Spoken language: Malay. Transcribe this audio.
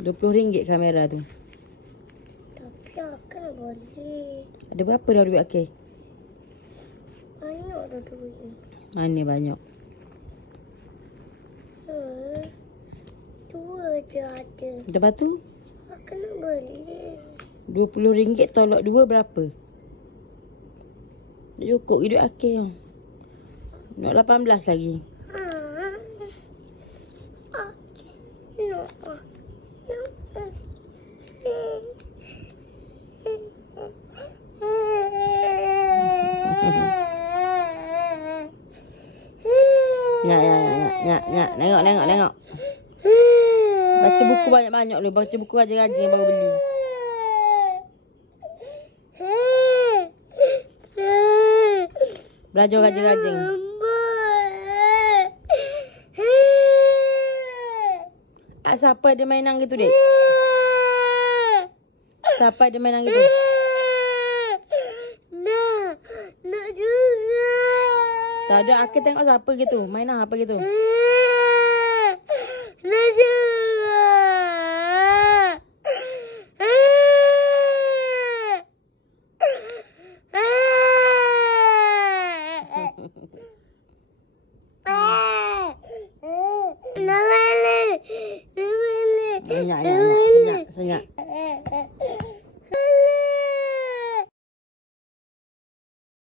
RM20 kamera tu. Tapi Akal boleh. Ada berapa dah duit Akil? Banyak dah duit ni. Mana banyak? Dua je ada. Lepas tu Akal nak beli. RM20 tolak 2 berapa? Tak cukup ke duit Akil tu. Nak 18 lagi. Nak. Tengok. Baca buku banyak-banyak dulu. Baca buku rajin-rajin yang baru beli. Belajar rajin-rajin. Siapa ada mainan gitu, Dek? Siapa ada mainan gitu? Nak juga. Tak ada. Akil tengok siapa gitu. Mainan apa gitu? Nak juga. Nak balik. Senyap.